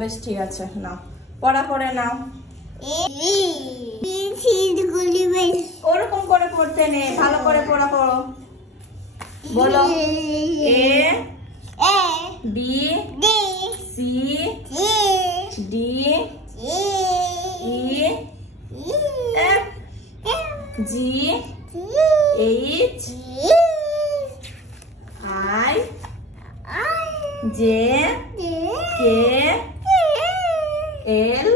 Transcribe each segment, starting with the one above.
বেশ ঠিক আছে, নাও পড়া করে নাও। ওরকম করে পড়তে নেই, ভালো করে পড়া করো। বলো A B C D E F G H I J K L.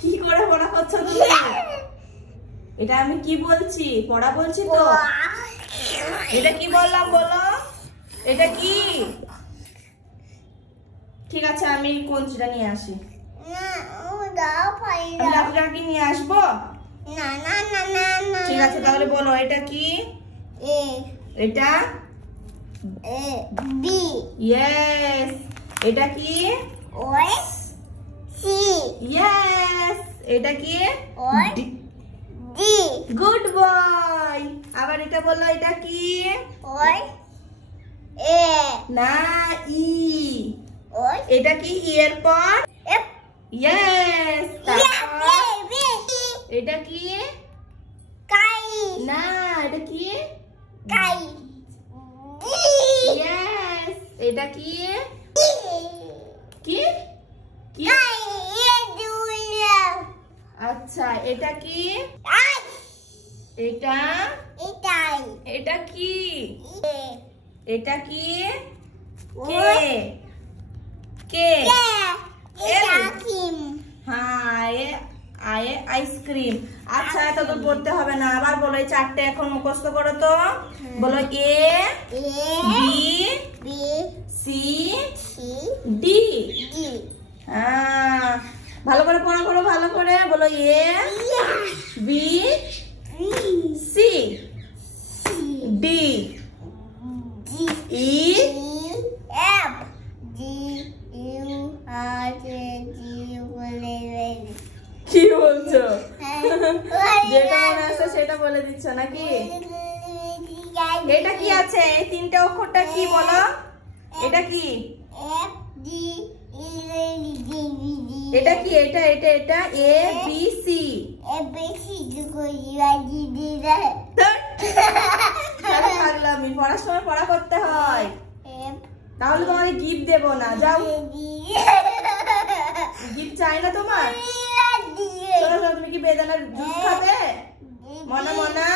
কি করে পড়া করছো তুমি? এটা আমি কি বলছি? পড়া বলছি তো। এটা কি বললাম বলো? এটা কি? ঠিক আছে, আমি কঞ্চিটা নিয়ে আসি। ডাক্তার কি নিয়ে আসবো? ঠিক আছে, তাহলে বলো এটা কি? এটা বি। ইয়েস। এটা কি? সি। ইয়েস। এটা কি? ডি। Good boy. আবার এটা বলো, এটা কি? এ না, ই। এটা কি? ই এর পর এফ। ইয়েস। এটা কি? কাই। না, এটা কি? কাই। ইয়েস। এটা কি? কি? কি? আচ্ছা, এটা কি? এটা এটা কি? এটা কি? কে কে হ্যাঁ, আইসক্রিম। আচ্ছা, এত তো পড়তে হবে না, আবার বলো এই চারটে এখন মুখস্থ করো তো। বলো এ বি সি ডি। হ্যাঁ, ভালো করে পড়া করো, ভালো করে বলো A B C D E F G U R J G বলে। কি বলছো? যেটা মনে আছে সেটা বলে দিচ্ছ নাকি? এটা কি আছে? এই তিনটে অক্ষরটা কি বলো? এটা কি? এটা কি? এটা এটা এটা এ বি সি। পাগলামি, পড়ার সময় পড়া করতে হয়, তাহলে তোমাকে গিফট দেবো না। যাও, গিফট চাই না তোমার। চলো, তুমি কি বেদানার জুস খাবে? মনা মনা।